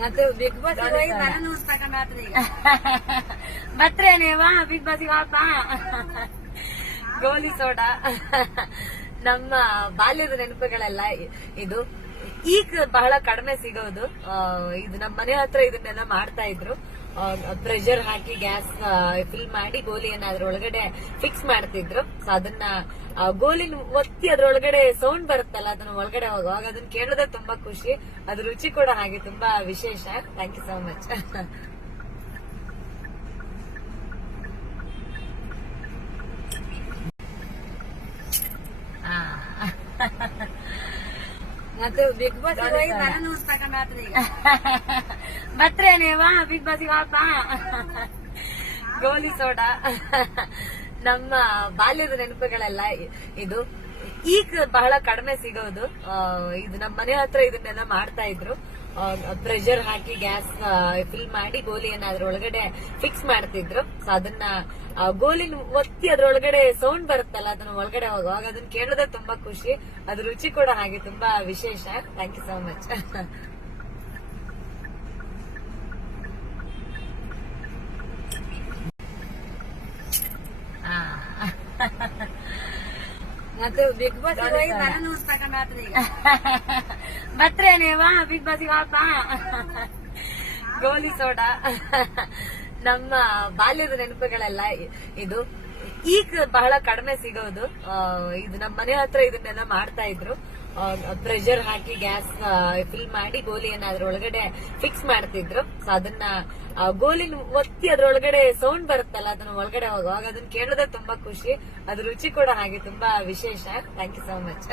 ಮತ್ತೆ Bigg Boss ನಾನು ತಗೊಂಡಾತ್ರಿ ಮತ್ತೆ ನೀವಾ ಬಿಗ್ ಬಾಸ್ ಗೋಲಿ ಸೋಡಾ ನಮ್ಮ ಬಾಲ್ಯದ ನೆನಪುಗಳೆಲ್ಲ ಇದು ಈಗ ಬಹಳ ಕಡಿಮೆ ಸಿಗೋದು. ಇದು ನಮ್ಮ ಮನೆ ಹತ್ರ ಇದನ್ನೆಲ್ಲ ಮಾಡ್ತಾ ಇದ್ರು. ಪ್ರೆಷರ್ ಹಾಕಿ ಗ್ಯಾಸ್ ಫಿಲ್ ಮಾಡಿ ಗೋಲಿಯನ್ನ ಅದ್ರೊಳಗಡೆ ಫಿಕ್ಸ್ ಮಾಡ್ತಿದ್ರು. ಸೊ ಅದನ್ನ ಗೋಲಿನ ಒತ್ತಿ ಅದ್ರೊಳಗಡೆ ಸೌಂಡ್ ಬರುತ್ತಲ್ಲ, ಅದನ್ನ ಒಳಗಡೆ ಹೋಗುವಾಗ ಅದನ್ನ ಕೇಳೋದೇ ತುಂಬಾ ಖುಷಿ. ಅದ್ರ ರುಚಿ ಕೂಡ ಹಾಗೆ ತುಂಬಾ ವಿಶೇಷ. Thank you so much. ಮತ್ತೆ ಬಿಗ್ ಬಾಸ್ ನಾನು ತಗೊಂಡಾತ್ರಿ ಮತ್ತೆ ನೀವಾ ಬಿಗ್ ಬಾಸ್ ಗೋಲಿ ಸೋಡಾ ನಮ್ಮ ಬಾಲ್ಯದ ನೆನಪುಗಳೆಲ್ಲ ಇದು ಈಗ ಬಹಳ ಕಡಿಮೆ ಸಿಗೋದು. ಇದು ನಮ್ಮ ಮನೆ ಹತ್ರ ಇದನ್ನೆಲ್ಲ ಮಾಡ್ತಾ ಇದ್ರು. ಪ್ರೆಷರ್ ಹಾಕಿ ಗ್ಯಾಸ್ ಫಿಲ್ ಮಾಡಿ ಗೋಲಿಯನ್ನ ಅದ್ರೊಳಗಡೆ ಫಿಕ್ಸ್ ಮಾಡ್ತಿದ್ರು. ಸೊ ಅದನ್ನ ಗೋಲಿನ ಒತ್ತಿ ಅದ್ರೊಳಗಡೆ ಸೌಂಡ್ ಬರುತ್ತಲ್ಲ, ಅದನ್ನ ಒಳಗಡೆ ಹೋಗುವಾಗ ಅದನ್ನ ಕೇಳೋದೇ ತುಂಬಾ ಖುಷಿ. ಅದ್ರ ರುಚಿ ಕೂಡ ಹಾಗೆ ತುಂಬಾ ವಿಶೇಷ. Thank you so much. ಮತ್ತೆ ಬಿಗ್ ಬಾಸ್ ನಾನು ತಗೊಂಡಾತ್ರಿ ಮತ್ತೆ ನೀವಾ ಬಿಗ್ ಬಾಸ್ ಗೋಲಿ ಸೋಡಾ ನಮ್ಮ ಬಾಲ್ಯದ ನೆನಪುಗಳೆಲ್ಲ ಇದು ಈಗ ಬಹಳ ಕಡಿಮೆ ಸಿಗೋದು. ಇದು ನಮ್ಮ ಮನೆ ಹತ್ರ ಇದನ್ನೆಲ್ಲ ಮಾಡ್ತಾ ಇದ್ರು. ಪ್ರೆಷರ್ ಹಾಕಿ ಗ್ಯಾಸ್ ಫಿಲ್ ಮಾಡಿ ಗೋಲಿಯನ್ನ ಅದ್ರೊಳಗಡೆ ಫಿಕ್ಸ್ ಮಾಡ್ತಿದ್ರು. ಸೊ ಅದನ್ನ ಗೋಲಿನ ಒತ್ತಿ ಅದ್ರೊಳಗಡೆ ಸೌಂಡ್ ಬರುತ್ತಲ್ಲ, ಅದನ್ನ ಒಳಗಡೆ ಹೋಗುವಾಗ ಅದನ್ನ ಕೇಳೋದೇ ತುಂಬಾ ಖುಷಿ. ಅದ್ರ ರುಚಿ ಕೂಡ ಹಾಗೆ ತುಂಬಾ ವಿಶೇಷ. Thank you so much.